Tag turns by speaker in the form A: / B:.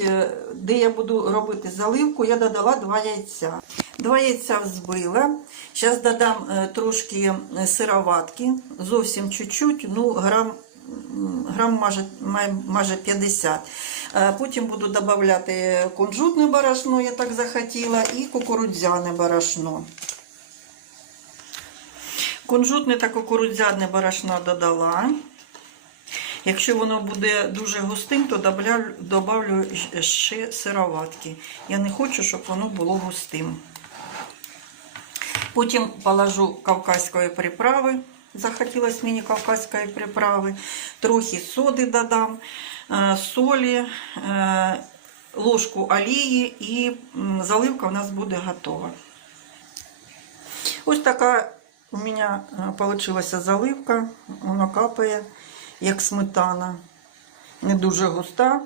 A: е, де я буду робити заливку, я додала два яйця. Два яйця взбила. Зараз додам е, трошки сироватки, зовсім чуть-чуть, ну грам, грам майже 50. Е, Потім буду додавати кунжутне борошно, я так захотіла, і кукурудзяне борошно. Кунжутне та кукурудзяне борошно додала. Якщо воно буде дуже густим, то добавлю ще сироватки. Я не хочу, щоб воно було густим. Потім положу кавказької приправи. Захотілося мені кавказької приправи. Трохи соди додам, е, солі, е, ложку олії і заливка у нас буде готова. Ось така у мене вийшла заливка. Вона капає, як сметана. Не дуже густа.